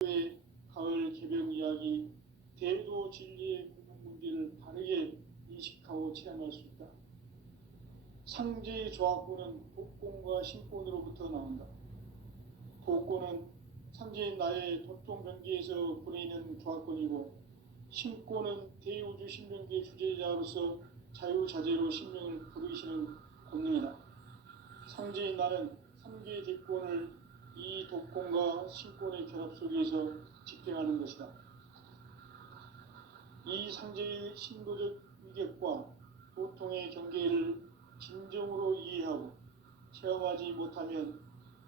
의 가을 개변 이야기, 대도 진리의 구분 문제를 바르게 인식하고 체험할 수 있다. 상제의 조합구는 독권과 신권으로부터 나온다. 독권은 상제인 나의 도통 변기에서 부리는 조합권이고, 신권은 대우주 신명기의 주제자로서 자유자재로 신명을 부르시는 권능이다. 상제인 나는 삼계의 대권을 이 독권과 신권의 결합 속에서 집행하는 것이다. 이 상제의 신도적 위격과 도통의 경계를 진정으로 이해하고 체험하지 못하면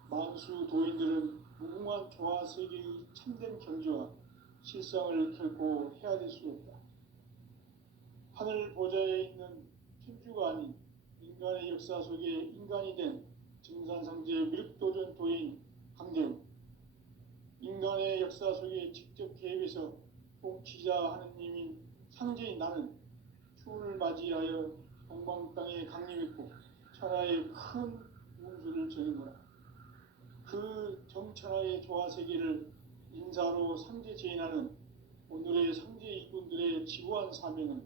만수 도인들은 무궁한 조화 세계의 참된 경지와 실상을 결코 헤아릴 수 없다. 하늘 보좌에 있는 천주가 아닌 인간의 역사 속에 인간이 된 증산상제 미륵도전 도인 강대우, 인간의 역사 속에 직접 개입해서 통치자 하느님인 상제인 나는 추운을 맞이하여 동방 땅에 강림했고 천하의 큰 운수를 정해노라. 그 정천하의 조화세계를 인사로 상제 제인하는 오늘의 상제 이군들의 지구한 사명은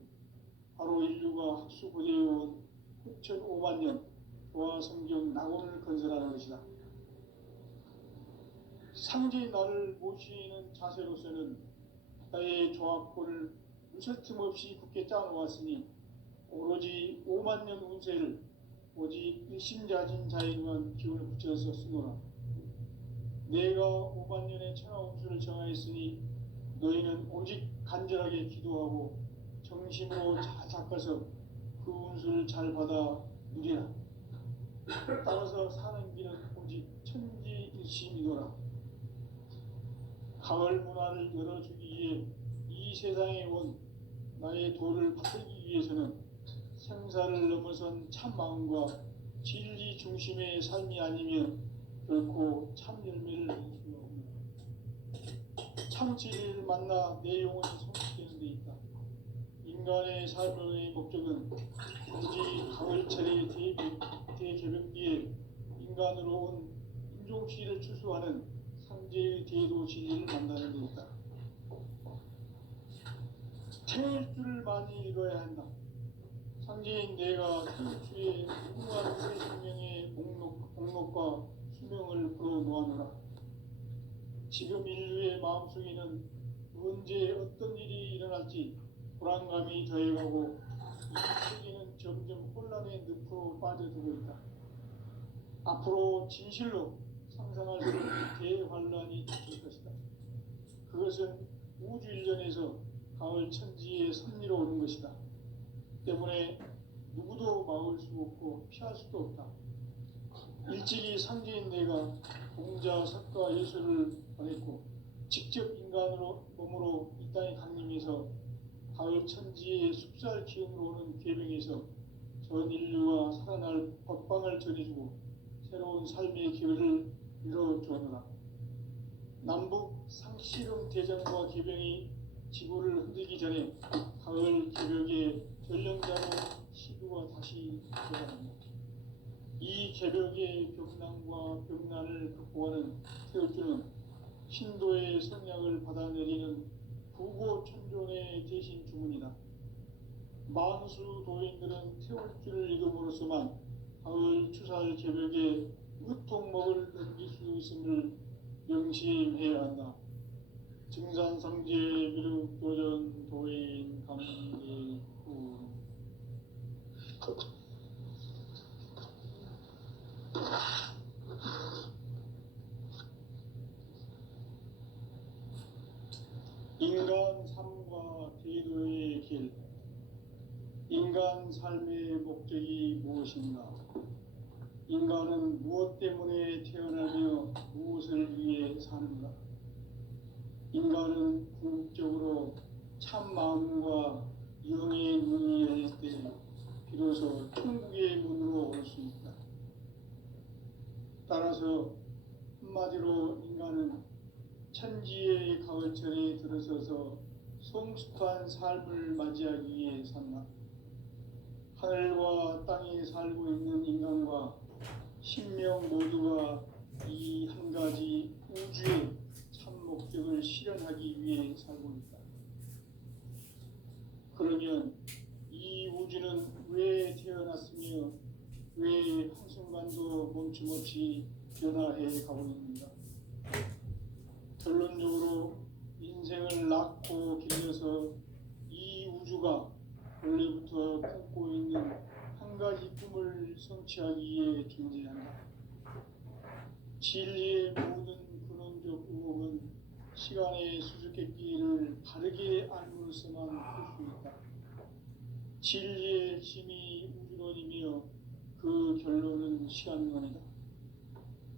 바로 인류가 학수고대해온 6,500만 년 조화성경 낙원을 건설하는 것이다. 상제인 나를 모시는 자세로서는 나의 조합권을 무설틈 없이 굳게 짜놓았으니 오로지 5만 년 운세를 오직 일심자진 자에만 기운을 붙여서 쓰노라. 내가 5만 년의 천하 운수를 정하였으니 너희는 오직 간절하게 기도하고 정심으로 잘 닦아서 그 운수를 잘 받아 누리라. 따라서 사는 길은 오직 천지일심이노라. 가을 문화를 열어주기 위해 이 세상에 온 나의 도를 받들기 위해서는 생사를 넘어선 참 마음과 진리 중심의 삶이 아니면 결코 참 열매를 낼 수 없는 참 진리를 만나 내 영혼이 성취되는 데 있다. 인간의 삶의 목적은 오직 가을철의 대개벽기에 인간으로 온 인종시를 추수하는 상제의 대도 진리를 만나는 데 있다. 태일주를 많이 읽어야 한다. 상제인 내가 태일주의 무궁한 우리 생명의 목록과 수명을 풀어놓아노라. 지금 인류의 마음속에는 언제 어떤 일이 일어날지 불안감이 더해가고 이 세계는 점점 혼란의 늪으로 빠져들고 있다. 앞으로 진실로 상상할 수 없는 대환란이 닥칠 것이다. 그것은 우주 일전에서 가을 천지의 섭리로 오는 것이다. 때문에 누구도 막을 수 없고 피할 수도 없다. 일찍이 상제인 내가 공자, 석가, 예수를 보냈고 직접 인간으로 몸으로 이 땅에 강림해서 가을 천지의 숲살 기운으로 오는 괴병에서 전 인류가 살아날 법방을 전해주고 새로운 삶의 기회를 이뤄주었노라. 남북 상시름 대전과 개병이 지구를 흔들기 전에 가을 개벽의 전령자로 시구가 다시 돌아간다. 이 개벽의 벽난과 벽난을 극복하는 태울주는 신도의 성약을 받아내리는 부고천존의 대신 주문이다. 만수 도인들은 태울주를 읽음으로써만 가을 추살 개벽의 으통목을 넘길 수 있음을 명심해야 한다. 증산상제 미륵도전 도인 강대우. 인간 삶과 대도의 길. 인간 삶의 목적이 무엇인가? 인간은 무엇 때문에 태어나며 무엇을 위해 사는가? 인간은 궁극적으로 참 마음과 영의 문이 열릴 때 비로소 천국의 문으로 올 수 있다. 따라서 한마디로 인간은 천지의 가을철에 들어서서 성숙한 삶을 맞이하기 위해 산다. 하늘과 땅에 살고 있는 인간과 신명 모두가 이 한 가지 우주의 참 목적을 실현하기 위해 살고 있다. 그러면 이 우주는 왜 태어났으며 왜 한순간도 멈춤없이 변화해 가고 있는가? 결론적으로 인생을 낳고 길러서 이 우주가 원래부터 꿈고 있는 한 가지 꿈을 성취하기 위해 존재한다. 진리의 모든 근원적 의혹은 시간의 수수께끼를 바르게 알므로서만 풀 수 있다. 진리의 핵심이 우주론이며 그 결론은 시간론이다.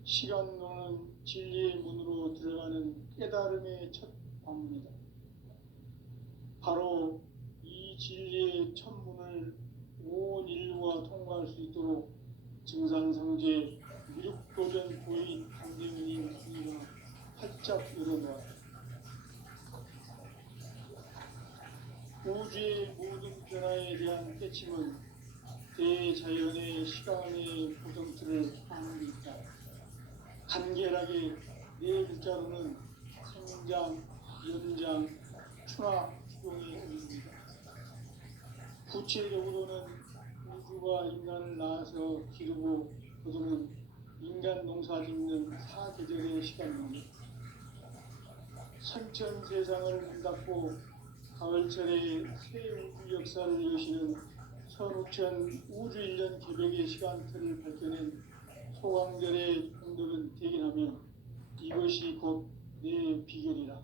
시간론은 진리의 문으로 들어가는 깨달음의 첫 관문이다. 바로 이 진리의 첫 문을 온 인류가 통과할 수 있도록 증산성제 미륵도전 고인 강대문인 이가 활짝 열어놓았다. 우주의 모든 변화에 대한 깨침은 대자연의 시간의 고정틀을 하는 데 있다. 간결하게 네 글자로는 생장, 연장, 추나 추동이 이루어집니다. 구체적으로는 우주가 인간을 낳아서 기르고 거두는 인간 농사 짓는 사계절의 시간입니다. 선천 세상을 문 닫고 가을철에 새 우주 역사를 여시는 선우천 우주 1년 개백의 시간틀을 밝혀낸 소강절의 공덕은 대긴하며 이것이 곧 내 비결이라.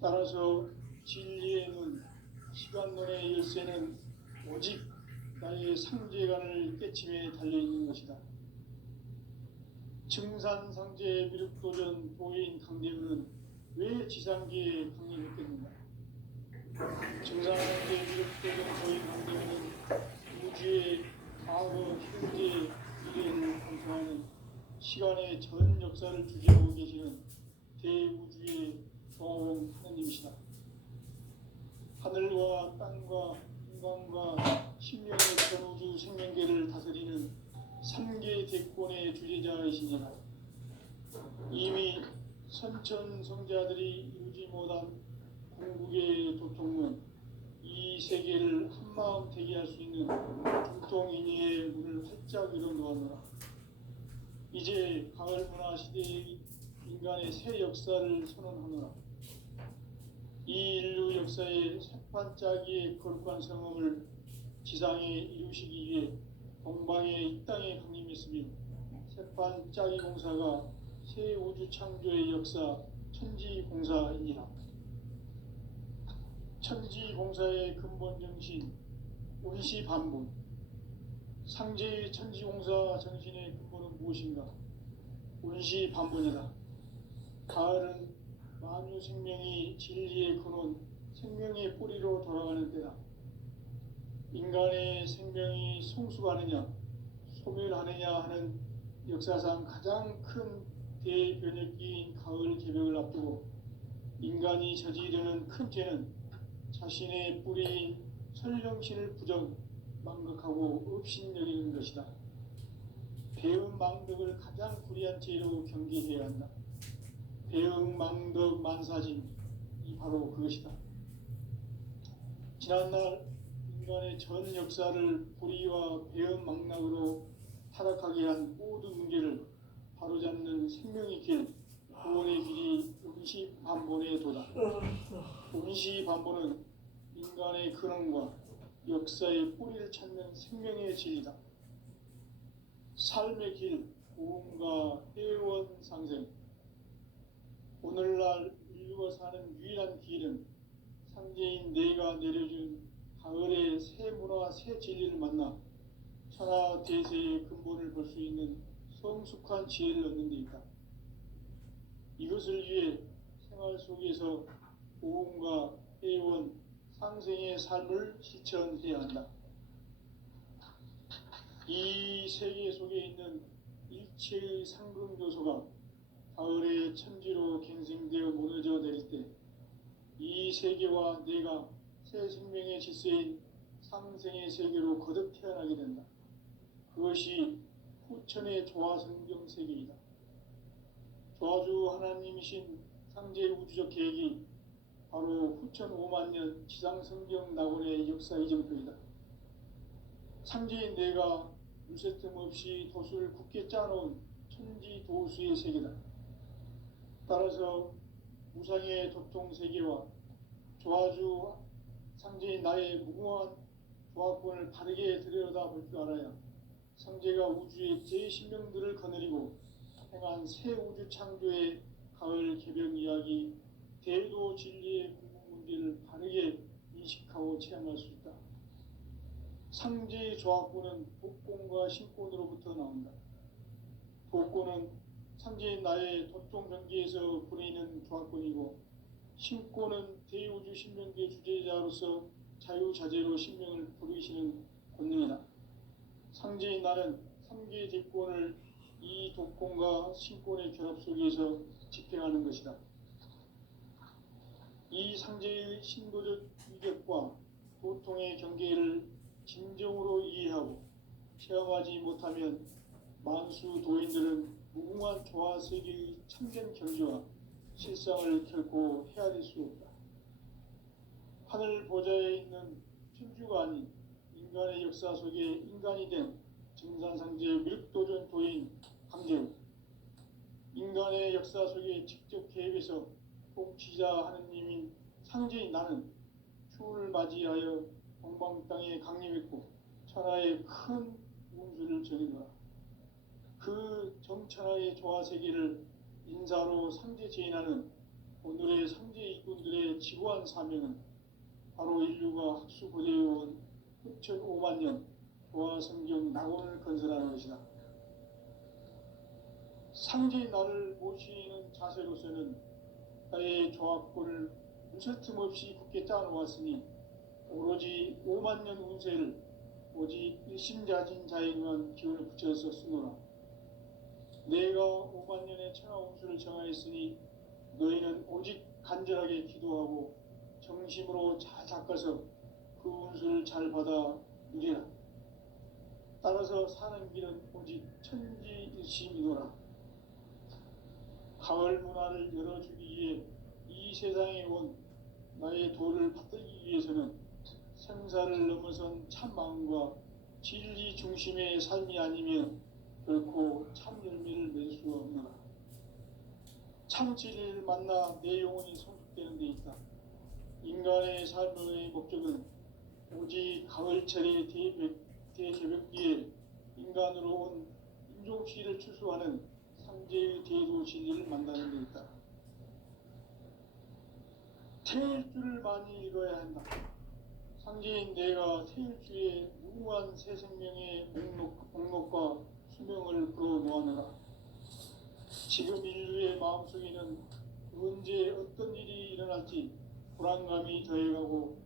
따라서 진리의 눈, 시간론의 열쇠는 오직 나의 상제관을 깨침에 달려있는 것이다. 증산상제 미륵도전 도인 강대문은 왜 지상계에 강림했겠는가? 증산상제 미륵도전 도인 강대문은 우주의 과거, 현재, 미래를 관통하는 시간의 전 역사를 주재하고 계시는 대우주의 조홍 하느님이시다. 하늘과 땅과 인간과 신명의 전우주 생명계를 다스리는 3개 대권의 주제자이시니라. 이미 선천성자들이 이루지 못한 궁극의 도통문, 이 세계를 한마음 되게 할 수 있는 중통인의의 문을 활짝 열어놓았노라. 이제 가을문화 시대의 인간의 새 역사를 선언하노라. 이 인류 역사의 새판짜기의 거룩한 성험을 지상에 이루시기 위해 동방의 이 땅에 강림했으며 새판짜기 공사가 새 우주 창조의 역사 천지공사이니라. 천지공사의 근본 정신 운시반분, 상제의 천지공사 정신의 근본은 무엇인가? 운시반분이다. 가을은 만유 생명이 진리의 근원, 생명의 뿌리로 돌아가는 때다. 인간의 생명이 성숙하느냐, 소멸하느냐 하는 역사상 가장 큰 대변혁기인 가을 개벽을 앞두고 인간이 저지르는 큰 죄는 자신의 뿌리인 설령신을 부정, 망극하고 업신여기는 것이다. 배음 망덕을 가장 불의한 죄로 경계해야 한다. 배음 망덕 만사진, 이 바로 그것이다. 지난날 인간의 전 역사를 불의와 배음 망락으로 타락하게 한 모든 문제를 바로잡는 생명의 길, 구원의 길이 운시반본의 도다. 운시반본은 인간의 근원과 역사의 뿌리를 찾는 생명의 진리다. 삶의 길, 고음과 회원 상생. 오늘날 인류가 사는 유일한 길은 상제인 내가 내려준 가을의 새 문화, 새 진리를 만나 천하 대세의 근본을 볼 수 있는 성숙한 지혜를 얻는 데 있다. 이것을 위해 생활 속에서 고음과 회원, 상생의 삶을 실천해야 한다. 이 세계 속에 있는 일체의 상금요소가 가을의 천지로 갱생되어 무너져 내릴 때 이 세계와 내가 새 생명의 질서인 상생의 세계로 거듭 태어나게 된다. 그것이 후천의 조화성경 세계이다. 조화주 하나님이신 상제의 우주적 계획이 바로 후천 5만 년 지상성경 낙원의 역사 이정표이다. 상제인 내가 물새틈 없이 도수를 굳게 짜놓은 천지 도수의 세계다. 따라서 무상의 도통 세계와 조화주 상제인 나의 무궁한 조합권을 바르게 들여다볼 줄 알아야 상제가 우주의 제10명들을 거느리고 행한 새 우주 창조의 가을 개벽 이야기, 대도 진리의 궁극 문제를 바르게 인식하고 체험할 수 있다. 상제의 조합권은 복권과 신권으로부터 나온다. 복권은 상제인 나의 도통 경계에서 부리는 조합권이고, 신권은 대우주 신명계 주제자로서 자유자재로 신명을 부르시는 권능이다. 상제인 나는 3개의 대권을 이 독권과 신권의 결합 속에서 집행하는 것이다. 이 상제의 신도적 위력과 도통의 경계를 진정으로 이해하고 체험하지 못하면 만수 도인들은 무궁한 조화 세계의 참된 경지와 실상을 결코 헤아릴 수 없다. 하늘 보좌에 있는 천주가 아닌 인간의 역사 속에 인간이 된 증산상제의 밀도전 도인 강제우, 인간의 역사 속에 직접 개입해서 통치자 하느님인 상제인 나는 추운을 맞이하여 동방 땅에 강림했고 천하의 큰 운수를 전이노라. 그 정천하의 조화세계를 인사로 상제 제인하는 오늘의 상제 일꾼들의 지구한 사명은 바로 인류가 학수고대해온 후천 5만 년 조화성경 낙원을 건설하는 것이다. 상제의 나를 모시는 자세로서는 나의 조합권을 무설틈 없이 굳게 짜놓았으니 오로지 5만 년 운세를 오직 일심자진 자에 의한 기운을 붙여서 쓰노라. 내가 5만 년의 천하 운수를 정하였으니 너희는 오직 간절하게 기도하고 정심으로 잘 닦아서 그 운수를 잘 받아 누리라. 따라서 사는 길은 오직 천지일심이노라. 가을 문화를 열어주기 위해 이 세상에 온 나의 도를 받들기 위해서는 생사를 넘어선 참 마음과 진리 중심의 삶이 아니면 결코 참 열매를 맺을 수가 없노라. 참 진리를 만나 내 영혼이 성숙되는 데 있다. 인간의 삶의 목적은 오직 가을철의 대개벽기에 인간으로 온 인종시를 추수하는 상제의 대도 진리를 만나는 데 있다. 태일주를 많이 읽어야 한다. 상제인 내가 태일주의 무궁한 새 생명의 목록과 수명을 불어놓아노라. 지금 인류의 마음속에는 언제 어떤 일이 일어날지 불안감이 더해가고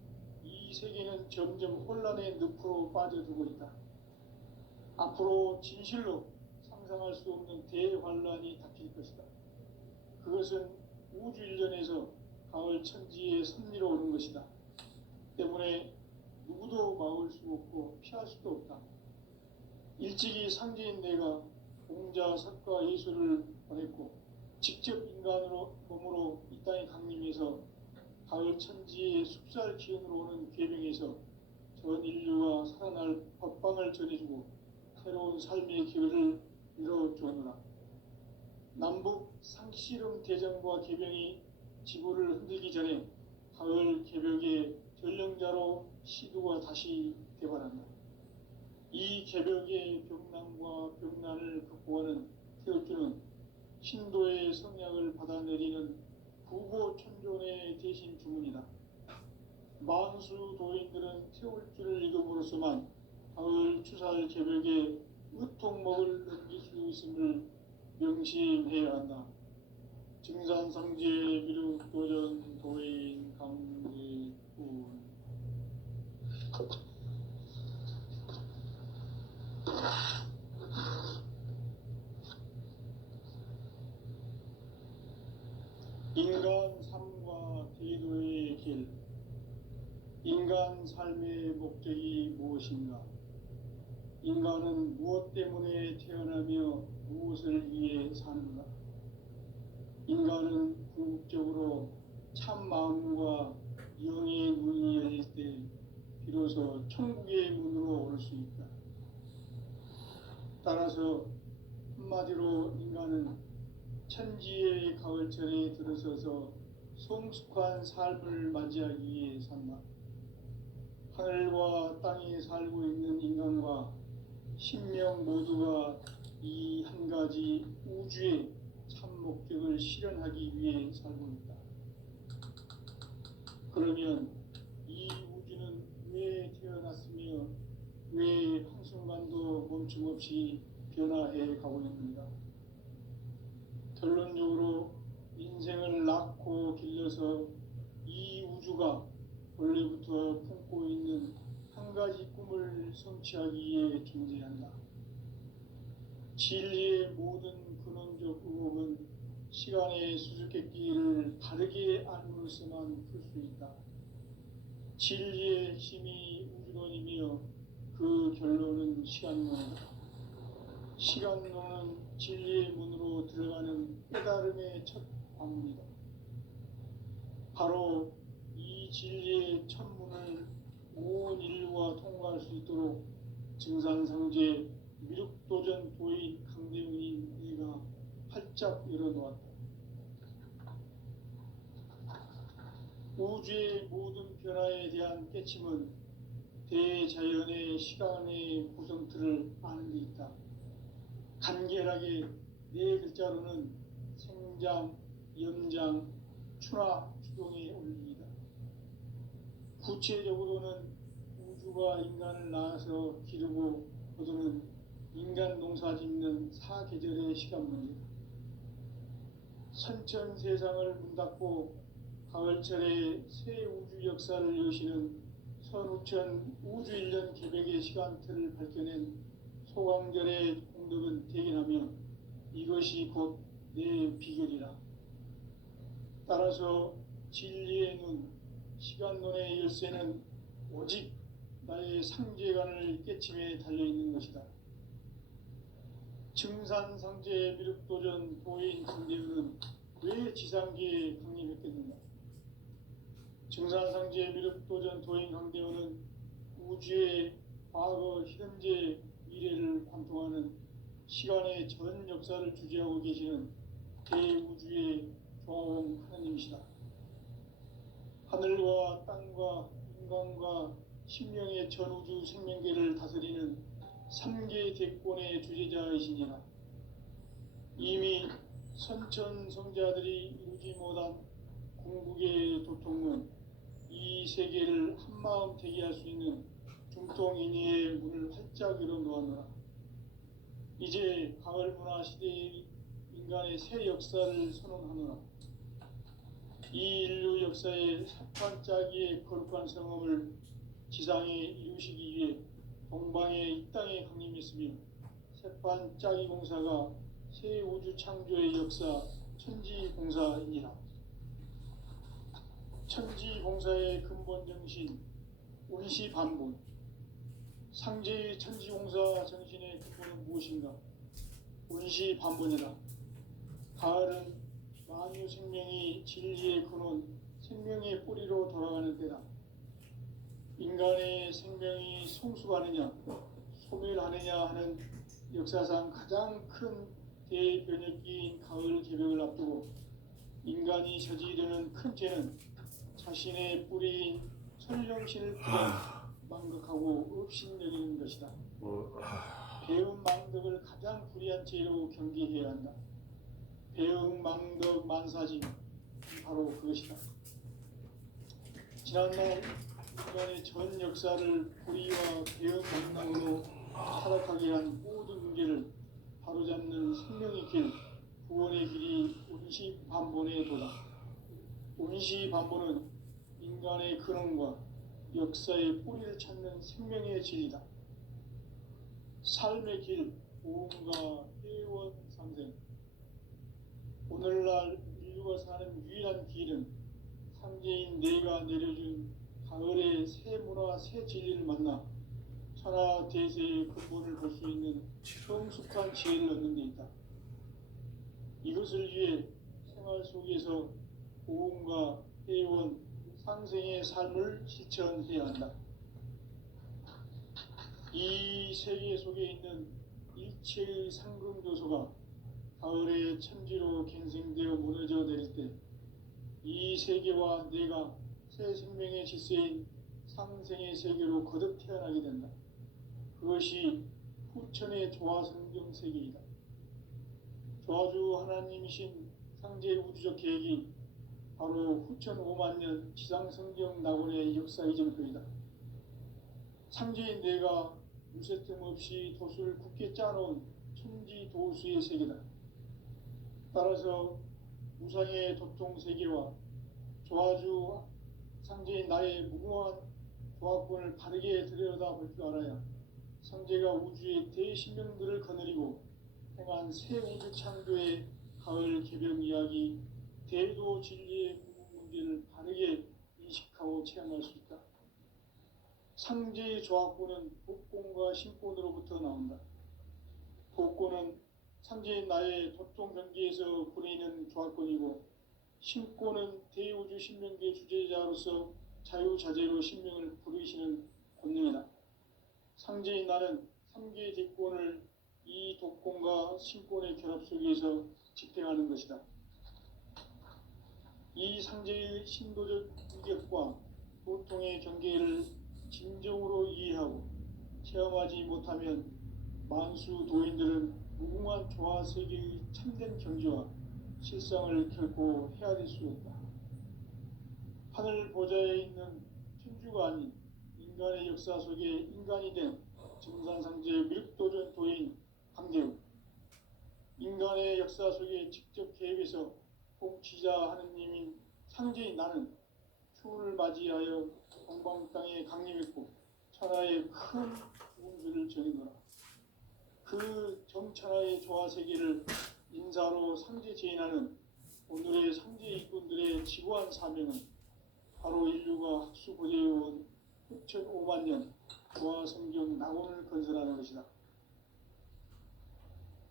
이 세계는 점점 혼란의 늪으로 빠져들고 있다. 앞으로 진실로 상상할 수 없는 대환란이 닥칠 것이다. 그것은 우주 일전에서 가을 천지의 섭리로 오는 것이다. 때문에 누구도 막을 수 없고 피할 수도 없다. 일찍이 상제인 내가 공자, 석가, 예수를 보냈고 직접 인간으로 몸으로 이 땅에 강림해서 가을 천지의 숲살 기운으로 오는 계명에서 전 인류가 살아날 법방을 전해주고 새로운 삶의 길을 열어주었노라. 남북 상씨름 대전과 계명이 지구를 흔들기 전에 가을 개벽의 전령자로 시두가 다시 대발한다. 이 개벽의 병난과 병난을 극복하는 태울주는 신도의 성약을 받아내리는 구보천존의 대신 주문이다. 만수 도인들은 태울주를 읽음으로써만 가을 추살 개벽의 의통목을 넘길 수 있음을 명심해야 한다. 증산상제 미륵도전 도인 강제군 인간 삶과 대도의 길. 인간 삶의 목적이 무엇인가? 인간은 무엇 때문에 태어나며 무엇을 위해 사는가? 인간은 궁극적으로 벗어서 성숙한 삶을 맞이하기 위해 산다. 하늘과 땅에 살고 있는 인간과 신명 모두가 이 한 가지 우주의 참 목적을 실현하기 위해 살고 있다. 그러면 이 우주는 왜 태어났으며 왜 한순간도 멈춤없이 변화해 가고 있는가? 결론적으로 인생을 낳고 길러서 이 우주가 원래부터 품고 있는 한 가지 꿈을 성취하기 위해 존재한다. 진리의 모든 근원적 의혹은 시간의 수수께끼를 바르게 알므로서만 풀 수 있다. 진리의 핵심이 우주론이며 그 결론은 시간론이다. 시간론은 진리의 문으로 들어가는 깨달음의 첫 관문이다. 바로 이 진리의 첫 문을 온 인류가 통과할 수 있도록 증산상제 미륵도전 도인 강대훈인 내가 활짝 열어놓았다. 우주의 모든 변화에 대한 깨침은 대자연의 시간의 구성틀을 아는 데 있다. 간결하게 네 글자로는 생장, 염장, 추나 추동의 원리이다. 구체적으로는 우주가 인간을 낳아서 기르고 거두는 인간 농사 짓는 사계절의 시간문이다. 선천 세상을 문 닫고 가을철에 새 우주 역사를 여시는 선우천 우주 1년 개백의 시간틀을 밝혀낸 소강절의 공덕은 대견하며 이것이 곧 내 비결이라. 따라서 진리의 눈, 시간론의 열쇠는 오직 나의 상제관을 깨침에 달려있는 것이다. 증산상제 미륵도전 도인 강대훈은 왜 지상계에 강림했겠는가? 증산상제 미륵도전 도인 강대훈은 우주의 과거, 현재, 미래를 관통하는 시간의 전 역사를 주재하고 계시는 대우주의 조화홍 하나님이시다. 하늘과 땅과 인간과 신명의 전우주 생명계를 다스리는 3계 대권의 주재자이시니라. 이미 선천성자들이 이루지 못한 궁극의 도통은 이 세계를 한마음 되게 할 수 있는 중통인의의 문을 활짝 열어놓았노라. 이제 가을 문화 시대의 인간의 새 역사를 선언하노라. 이 인류 역사의 삽판짜기의 거룩한 성험을 지상에 이루시기 위해 동방의 이 땅에 강림했으며 새판짜기 공사가 새 우주 창조의 역사 천지공사이니라. 천지공사의 근본 정신 운시반본. 상제의 천지공사 정신의 근본은 무엇인가? 운시반본이다. 가을은 만유 생명이 진리의 근원, 생명의 뿌리로 돌아가는 때다. 인간의 생명이 성숙하느냐, 소멸하느냐 하는 역사상 가장 큰 대변혁기인 가을 개벽을 앞두고 인간이 저지르는 큰 죄는 자신의 뿌리인 천령신을 부정 망각하고 업신여기는 것이다. 배운 망덕을 가장 불의한 죄로 경계해야 한다. 배운 망덕 만사진 바로 그것이다. 지난날 인간의 전 역사를 불의와 배운 망덕으로 타락하게 한 모든 문제를 바로잡는 생명의 길, 구원의 길이 운시반본의 도다. 운시반본은 인간의 근원과 역사의 뿌리를 찾는 생명의 진리다. 삶의 길, 보험과 회원 상생. 오늘날 인류가 사는 유일한 길은 상제인 내가 내려준 가을의 새 문화, 새 진리를 만나 천하 대세의 근본을 볼 수 있는 성숙한 지혜를 얻는 데 있다. 이것을 위해 생활 속에서 보험과 회원, 상생의 삶을 실천해야 한다. 이 세계 속에 있는 일체의 상금 요소가 가을의 천지로 갱생되어 무너져 내릴 때 세계와 내가 새 생명의 질서인 상생의 세계로 거듭 태어나게 된다. 그것이 후천의 조화성경 세계이다. 조화주 하나님이신 상제의 우주적 계획이 바로 후천 5만 년 지상성경 낙원의 역사 이정표이다. 상제인 내가 무쇠뜸 없이 도수를 굳게 짜놓은 천지 도수의 세계다. 따라서 무상의 도통 세계와 조화주 상제인 나의 무궁한 조화권을 바르게 들여다볼 줄 알아야 상제가 우주의 대신명들을 거느리고 행한 새 우주 창조의 가을 개벽 이야기, 대도 진리의 문제를 바르게 인식하고 체험할 수 있다. 상제의 조화권은 복권과 신권으로부터 나온다. 복권은 상제인 나의 도통 경계에서 부리는 조화권이고, 신권은 대우주 신명계 주제자로서 자유자재로 신명을 부르시는 권능이다. 상제인 나는 3개의 대권을 이 독권과 신권의 결합 속에서 집행하는 것이다. 이 상제의 신도적 위력과 보통의 경계를 진정으로 이해하고 체험하지 못하면 만수 도인들은 무궁한 조화 세계의 참된 경지와 실상을 결코 헤아릴 수 없다. 하늘 보좌에 있는 천주가 아닌 인간의 역사 속에 인간이 된 증산상제 밀도전 도인 강대우, 인간의 역사 속에 직접 개입해서 통치자 하느님인 상제인 나는 추운을 맞이하여 동방 땅에 강림했고 천하의 큰 운수를 전해노라. 그 정천하의 조화 세계를 인사로 상제 제인하는 오늘의 상제 일꾼들의 지구한 사명은 바로 인류가 학수고대해온 후천 5만 년 조화 성경 낙원을 건설하는 것이다.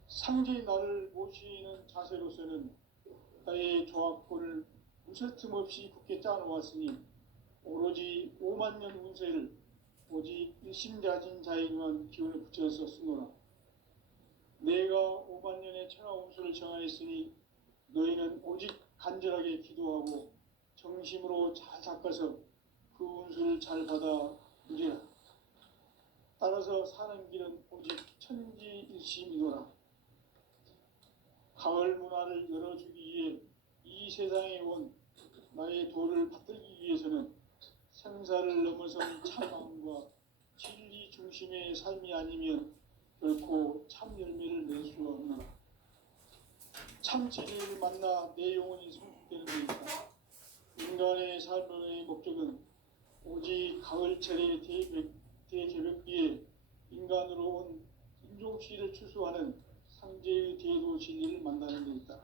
상제의 나를 모시는 자세로서는 나의 조화권을 무쇠틈 없이 굳게 짜놓았으니 오로지 5만 년 운세를 오직 일심자진 자에게만 기운을 붙여서 쓰노라. 내가 5만 년의 천하 운수를 정하였으니 너희는 오직 간절하게 기도하고 정심으로 잘 닦아서 그 운수를 잘 받아 누리라. 따라서 사는 길은 오직 천지일심이노라. 가을 문화를 열어주기 위해 이 세상에 온 나의 도를 받들기 위해서는 생사를 넘어선 참마음과 진리 중심의 삶이 아니면 결코 참 열매를 낼 수 없노라. 참 진리를 만나 내 영혼이 성숙되는 것이다. 인간의 삶의 목적은 오직 가을철의 대개벽기에 인간으로 온 인종시를 추수하는 상제의 대도 진리를 만나는 데 있다.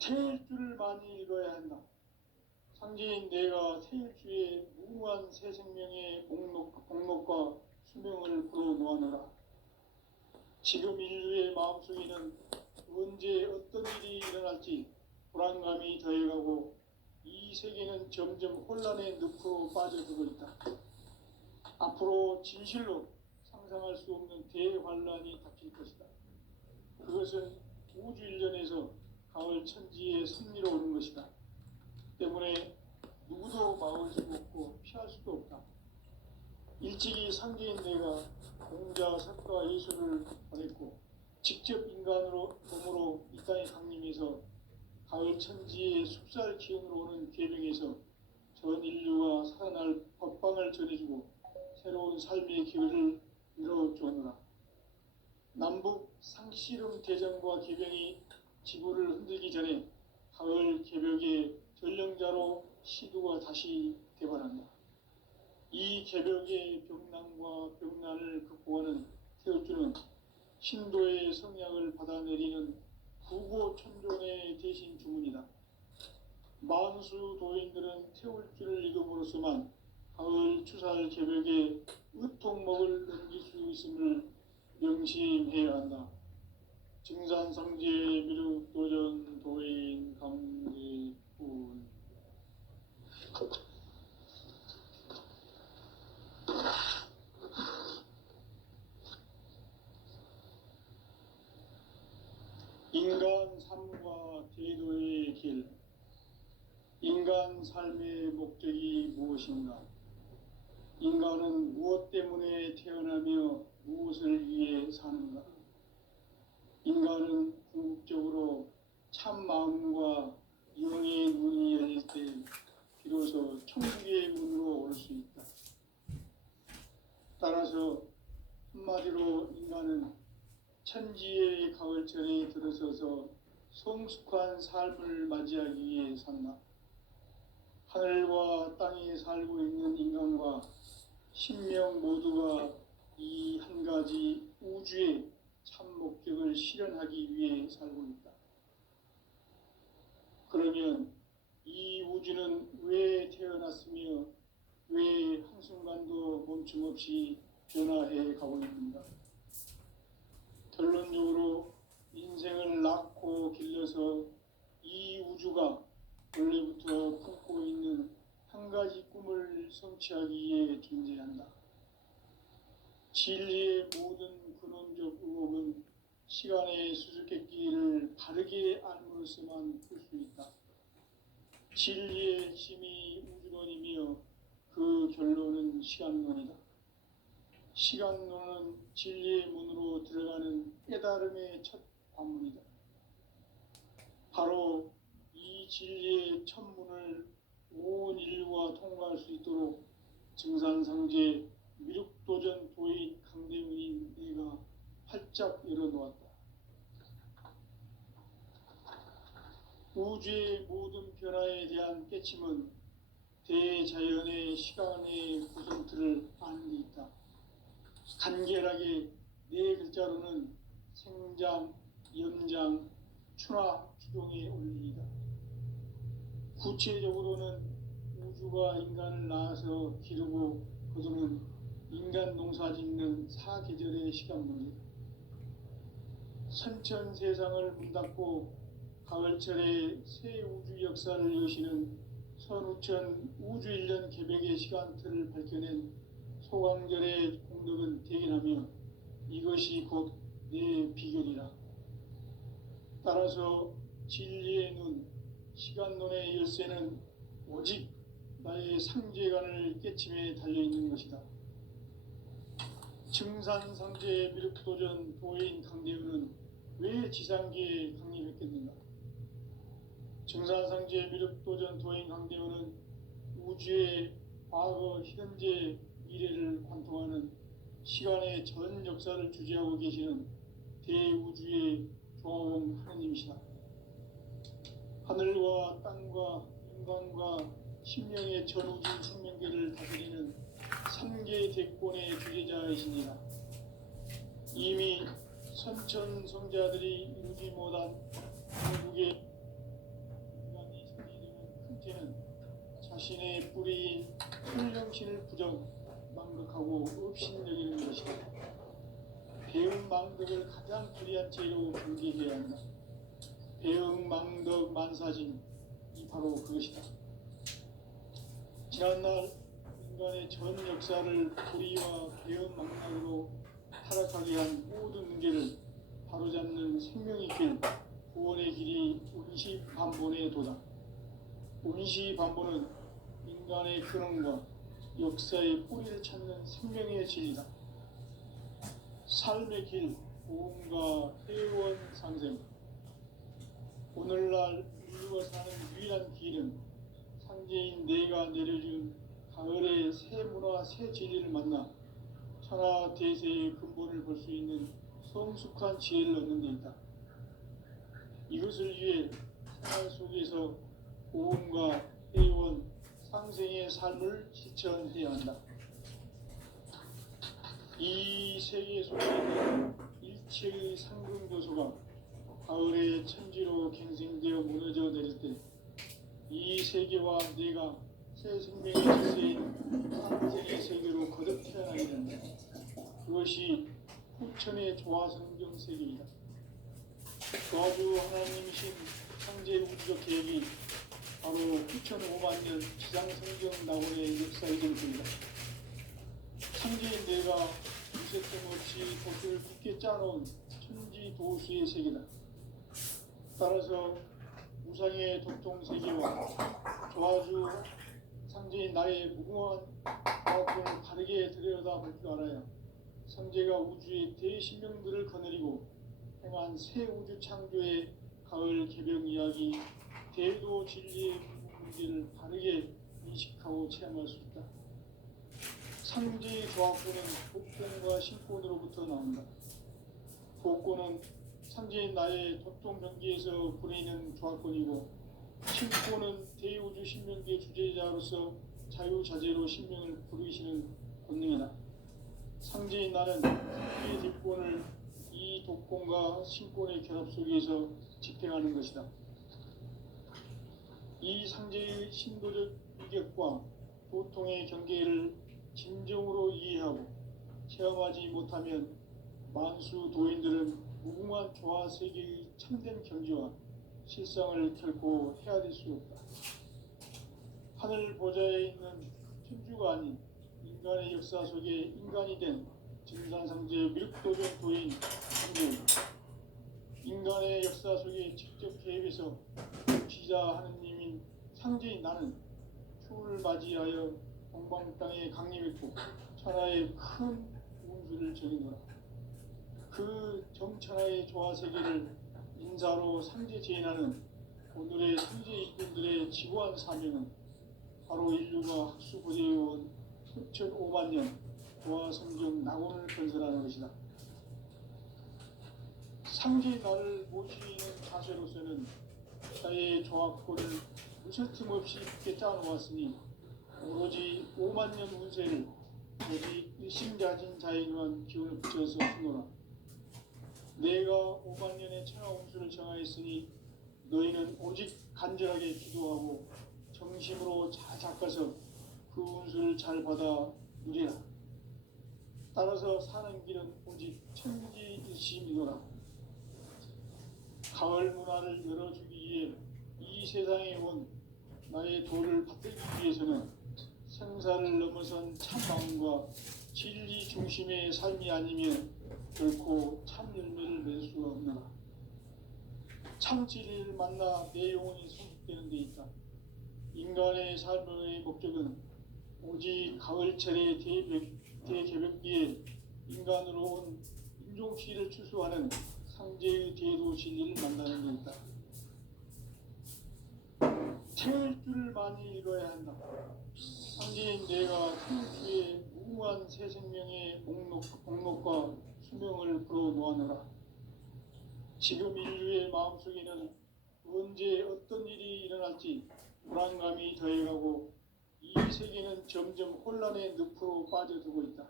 태일주를 많이 읽어야 한다. 상제인 내가 태일주의 무궁한 새 생명의 목록과 수명을 불어놓아노라. 지금 인류의 마음속에는 언제 어떤 일이 일어날지 불안감이 더해가고 이 세계는 점점 혼란의 늪으로 빠져들고 있다. 앞으로 진실로 상상할 수 없는 대환란이 닥칠 것이다. 그것은 우주 일련에서 가을 천지의 섭리로 오는 것이다. 때문에 누구도 막을 수 없고 피할 수도 없다. 일찍이 상제인 내가 공자, 석가, 예수를 보냈고 직접 인간으로 몸으로 이 땅에 강림해서 가을 천지의 숲살 기운으로 오는 계명에서 전 인류가 살아날 법방을 전해주고 새로운 삶의 기회를 이뤄주노라. 남북 상씨름 대전과 개병이 지구를 흔들기 전에 가을 개벽의 전령자로 시두가 다시 개발한다. 이 개벽의 병난과 병난을 극복하는 태울주는 신도의 성약을 받아내리는 구고천존의 대신 주문이다. 만수 도인들은 태울주를 읽음으로써만 가을 추살 개벽의 의통목을 넘길 수 있음을 명심해야 한다. 증산상제 미륵도전 도인 강대훈. 인간 삶과 대도의 길. 인간 삶의 목적이 무엇인가? 인간은 무엇 때문에 태어나며 무엇을 위해 사는가? 인간은 궁극적으로 참 마음과 영의 문이 열릴 때 비로소 천국의 문으로 올 수 있다. 따라서 한마디로 인간은 천지의 가을철에 들어서서 성숙한 삶을 맞이하기 위해 산다. 하늘과 땅에 살고 있는 인간과 신명 모두가 이 한 가지 우주의 참 목적을 실현하기 위해 살고 있다. 그러면 이 우주는 왜 태어났으며 왜 한순간도 멈춤 없이 변화해 가고 있는가? 결론적으로 인생을 낳고 길러서 이 우주가 원래부터 품고 있는 한 가지 꿈을 성취하기 위해 존재한다. 진리의 모든 근원적 의혹은 시간의 수수께끼를 바르게 알므로써만 풀 수 있다. 진리의 핵심이 우주론이며 그 결론은 시간론이다. 시간론은 진리의 문으로 들어가는 깨달음의 첫 관문이다. 바로 이 진리의 첫 문을 온 인류가 통과할 수 있도록 증산상제 미륵도전 도인 강대문인 내가 활짝 열어놓았다. 우주의 모든 변화에 대한 깨침은 대자연의 시간의 구성틀을 아는 데 있다. 간결하게 네 글자로는 생장, 연장, 추나 추동의 원리이다. 구체적으로는 우주가 인간을 낳아서 기르고 거두는 인간 농사 짓는 사계절의 시간 문제다. 선천 세상을 문닫고 가을철에 새 우주 역사를 여시는 선우천 우주 1년 개백의 시간틀을 밝혀낸 소강절의 공덕은 대견하며 이것이 곧 내 비결이라. 따라서 진리의 눈, 시간론의 열쇠는 오직 나의 상제관을 깨침에 달려있는 것이다. 증산상제 미륵도전 도인 강대우는 왜 지상계에 강림했겠는가? 증산상제 미륵도전 도인 강대우는 우주의 과거, 현재, 미래를 관통하는 시간의 전 역사를 주재하고 계시는 대우주의 조화원 하느님이시다. 하늘과 땅과 인간과 신명의 전우주 생명계를 다스리는 3계 대권의 주제자이시니라. 이미 선천성자들이 이루지 못한 한국의 인간이 생기는 큰죄는 자신의 뿌리인 천령신을 망극하고 업신여기는 것이다. 배응망덕을 가장 불의한 죄로 경계해야 한다. 배응망덕 만사진, 이 바로 그것이다. 지난날 인간의 전 역사를 불의와 배응망락으로 타락하게 한 모든 문제를 바로잡는 생명의 길, 구원의 길이 운시반본의 도다. 운시반본은 인간의 근원과 역사의 뿌리를 찾는 생명의 진리다. 삶의 길, 보험과 회원 상생. 오늘날 인류가 사는 유일한 길은 상제인 내가 내려준 가을의 새 문화, 새 진리를 만나 천하 대세의 근본을 볼 수 있는 성숙한 지혜를 얻는 데 있다. 이것을 위해 생활 속에서 보험과 회원, 상생의 삶을 실천해야 한다. 이 세계 속에 있는 일체의 상승교소가 가을의 천지로 갱생되어 무너져 내릴 때 이 세계와 내가 새 생명의 질서인 상생의 세계로 거듭 태어나게 된다. 그것이 후천의 조화성경 세계이다. 조화주 하나님이신 창제 우주적 계획이 바로 9,500년 지상성경 낙원의 역사의 정수이다. 창제인 내가 무쇠뜸 없이 도수를 굳게 짜놓은 천지도수의 세계다. 따라서 우상의 도통 세계와 조화주 상제인 나의 무궁한 과학을 바르게 들여다볼 줄 알아야 성제가 우주의 대신명들을 거느리고 행한 새 우주 창조의 가을 개벽 이야기 대도 진리의 문제를 바르게 인식하고 체험할 수 있다. 상제의 조합권은 복권과 신권으로부터 나온다. 복권은 상제인 나의 도통 경계에서 부리는 조합권이고 신권은 대우주 신명기의 주제자로서 자유자재로 신명을 부르시는 권능이다. 상제인 나는 상제의 뒷권을 이 독권과 신권의 결합 속에서 집행하는 것이다. 이 상제의 신도적 위격과 도통의 경계를 진정으로 이해하고 체험하지 못하면 만수 도인들은 무궁한 조화 세계의 참된 경지와 실상을 결코 헤아릴 수 없다. 하늘 보좌에 있는 천주가 아닌 인간의 역사 속에 인간이 된 증산상제 미륵도전 도인 상제, 인간의 역사 속에 직접 개입해서 지자 하느님인 상제인 나는 추를 맞이하여 동방 땅에 강림했고 천하의 큰 운수를 정해놓아 그 정천하의 조화 세계를 인사로 상제 제인하는 오늘의 상제 일꾼들의 지구한 사명은 바로 인류가 학수고대해온 수천 5만 년 조화 성경 낙원을 건설하는 것이다. 상제 나를 모시는 자세로서는 자의 조합권을 무설틈 없이 있게 짜놓았으니 오로지 5만 년 운세를 오직 일심자진 자에게만 기운을 붙여서 주노라. 내가 5만 년의 천하 운수를 정하였으니 너희는 오직 간절하게 기도하고 정심으로 잘 닦아서 그 운수를 잘 받아 누리라. 따라서 사는 길은 오직 천지일심이노라. 가을 문화를 열어주기 위해 이 세상에 온 나의 도를 받들기 위해서는 생사를 넘어선 참마음과 진리 중심의 삶이 아니면 결코 참 열매를 낼 수가 없노라. 참 진리를 만나 내 영혼이 성숙되는 데 있다. 인간의 삶의 목적은 오직 가을철의 대개벽기에 인간으로 온 인종시를 추수하는 상제의 대도 진리를 만나는 데 있다. 태울 줄을 많이 읽어야 한다. 상제인 내가 태울 주에 무궁한 새 생명의 목록과 수명을 불어놓아노라. 지금 인류의 마음속에는 언제 어떤 일이 일어날지 불안감이 더해가고 이 세계는 점점 혼란의 늪으로 빠져들고 있다.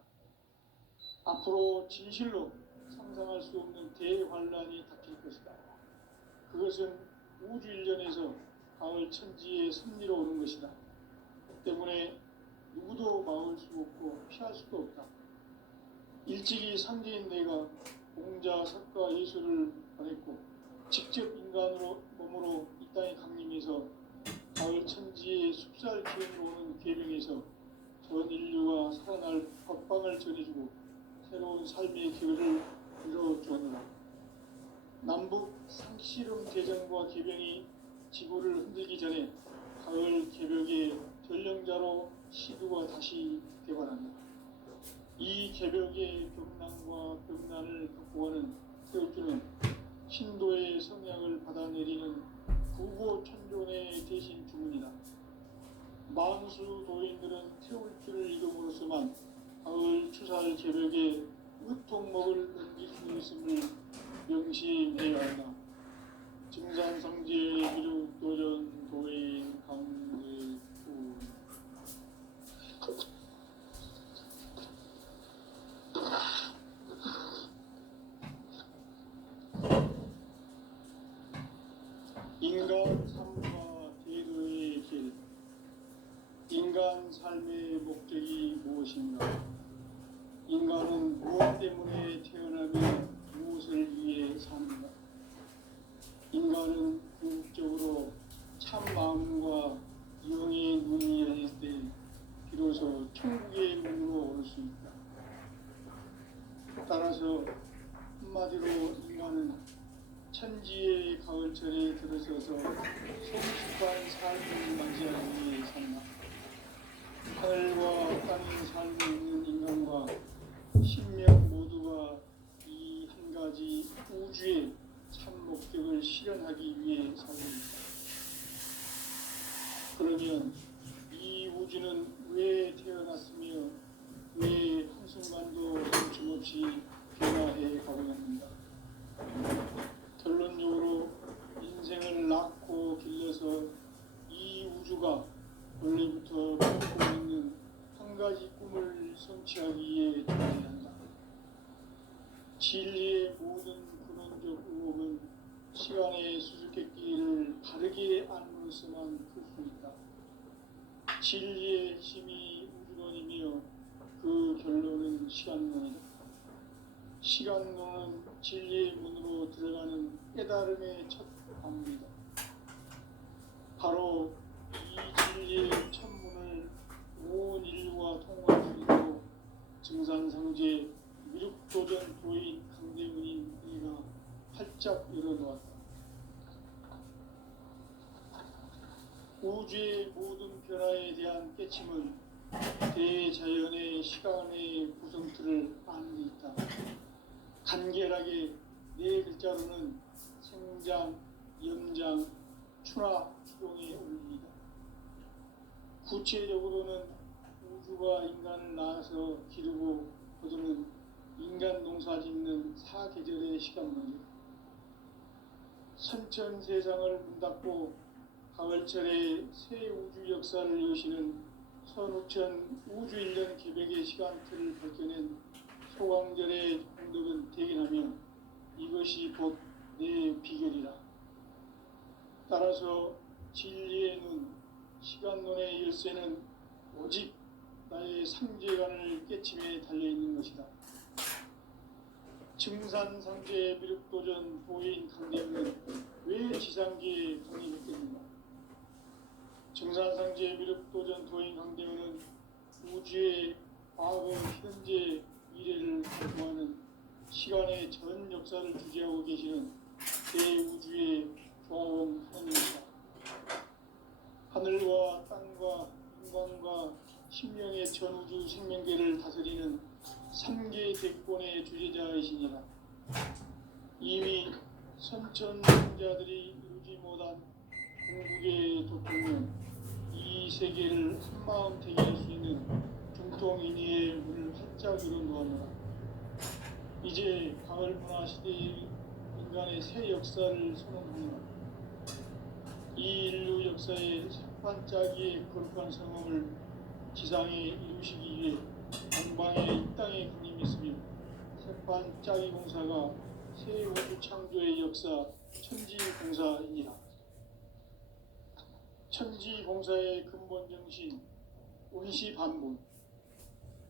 앞으로 진실로 상상할 수 없는 대환란이 닥칠 것이다. 그것은 우주 일련에서 가을 천지의 섭리로 오는 것이다. 때문에 누구도 막을 수 없고 피할 수도 없다. 일찍이 상제인 내가 공자, 석가, 예수를 보냈고 직접 인간으로 몸으로 이 땅에 강림해서 가을 천지의 숲살 기운으로 오는 계명에서 전 인류가 살아날 법방을 전해주고 새로운 삶의 기회를 이뤄주었노라. 남북 상씨름 대전과 개병이 지구를 흔들기 전에 가을 개벽의 전령자로 시두가 다시 개발한다. 이 개벽의 벽난과 벽난을 극복하는 태울주는 신도의 성향을 받아내리는 구고천존의 대신 주문이다. 만수 도인들은 태울주를 이름으로서만 가을 추살 개벽에 으통목을 넘길 수 있음을 명심해야 한다. 증산성지의 미륵도전 도인 강대구 인간 삶과 대도의 길. 인간 삶의 목적이 무엇인가? 인간은 무엇 때문에 태어나며 무엇을 위해 사는가? 인간은 궁극적으로 참 마음과 영의 눈이 열릴 때 비로소 천국의 문으로 올 수 있다. 따라서 한마디로 인간은 천지의 가을철에 들어서서 그러면 이 우주는 왜 태어났으며 왜 한순간도 멈춤없이 변화해 가고 있는가? 결론적으로 인생을 낳고 길러서 이 우주가 원래부터 품고 있는 한 가지 꿈을 성취하기 위해 존재한다. 진리의 모든 근원적 의혹은 시간의 수수께끼를 바르게 안으로서만 풀 수 있다. 진리의 핵심이 우주론이며 그 결론은 시간론이다. 시간론은 진리의 문으로 들어가는 깨달음의 첫 관문이다. 바로 이 진리의 첫 문을 온 인류가 통과할 수 있도록 증산상제 미륵도전 도인 강대문인 이가 활짝 열어놓았다. 우주의 모든 변화에 대한 깨침은 대자연의 시간의 구성틀을 아는 데 있다. 간결하게 네 글자로는 생장, 연장, 추나 추동의 원리이다. 구체적으로는 우주가 인간을 낳아서 기르고 거두는 인간 농사 짓는 사계절의 시간론이다. 선천 세상을 문 닫고 가을철에 새 우주 역사를 여시는 선우천 우주 1년 계백의 시간틀을 밝혀낸 소강절의 공덕은 대견하며 이것이 곧 내 비결이라. 따라서 진리의 눈, 시간론의 열쇠는 오직 나의 상제관을 깨침에 달려있는 것이다. 증산상제 미륵도전 도인 강대문은 왜 지상계에 강림했겠는가? 증산상제 미륵도전 도인 강대문은 우주의 과거, 현재, 미래를 관통하는 시간의 전 역사를 주재하고 계시는 대우주의 조화원 하나님이다. 하늘과 땅과 인간과 신명의 전우주 생명계를 다스리는 3계 대권의 주재자이시니라. 이미 선천자들이 이루지 못한 궁극의 도통은 이 세계를 한마음 되게 할 수 있는 중통인의의 문을 활짝 열어놓았노라. 이제 가을 문화 시대의 인간의 새 역사를 선언하노라. 이 인류 역사의 색반짝이의 거룩한 성음을 지상에 이루시기 위해 동방의 이 땅에 강림했으며 색반짝이 공사가 새 우주 창조의 역사 천지공사이니라. 천지공사의 근본 정신 원시반본.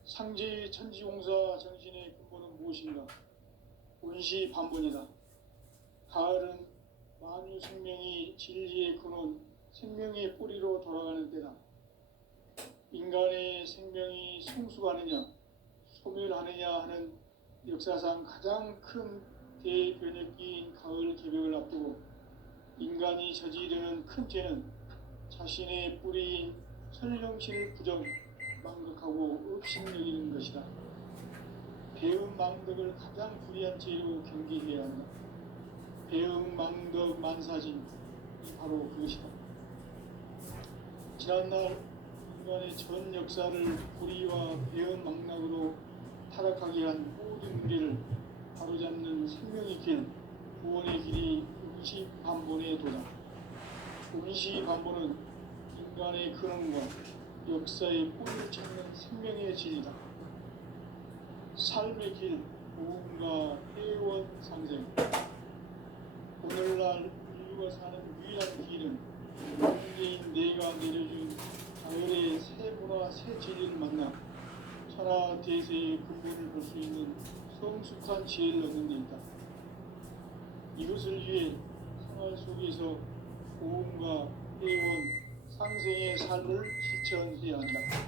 상제의 천지공사 정신의 근본은 무엇인가? 원시반본이다. 가을은 만유 생명이 진리의 근원, 생명의 뿌리로 돌아가는 때다. 인간의 생명이 성숙하느냐, 소멸하느냐 하는 역사상 가장 큰 대변혁기인 가을 개벽을 앞두고 인간이 저지르는 큰 죄는 자신의 뿌리인 설령신을 부정, 망덕하고 업신여기는 것이다. 배음 망덕을 가장 불의한 죄로 경계해야 한다. 배음 망덕 만사진, 바로 그것이다. 지난날 인간의 전 역사를 불의와 배음 망락으로 타락하게 한 모든 우리를 바로잡는 생명의 길, 구원의 길이 원시반본의 도다. 원시반본은 인간의 근원과 역사의 뿌리를 찾는 생명의 진리다. 삶의 길, 무언가 회원 상생. 오늘날 인류가 사는 유일한 길은 문재인 내가 내려준 가을의 새 문화, 새 진리를 만나 천하 대세의 근본을 볼 수 있는 성숙한 지혜를 얻는 데 있다. 이것을 위해 생활 속에서 고음과 회원, 상생의 삶을 실천해야 한다.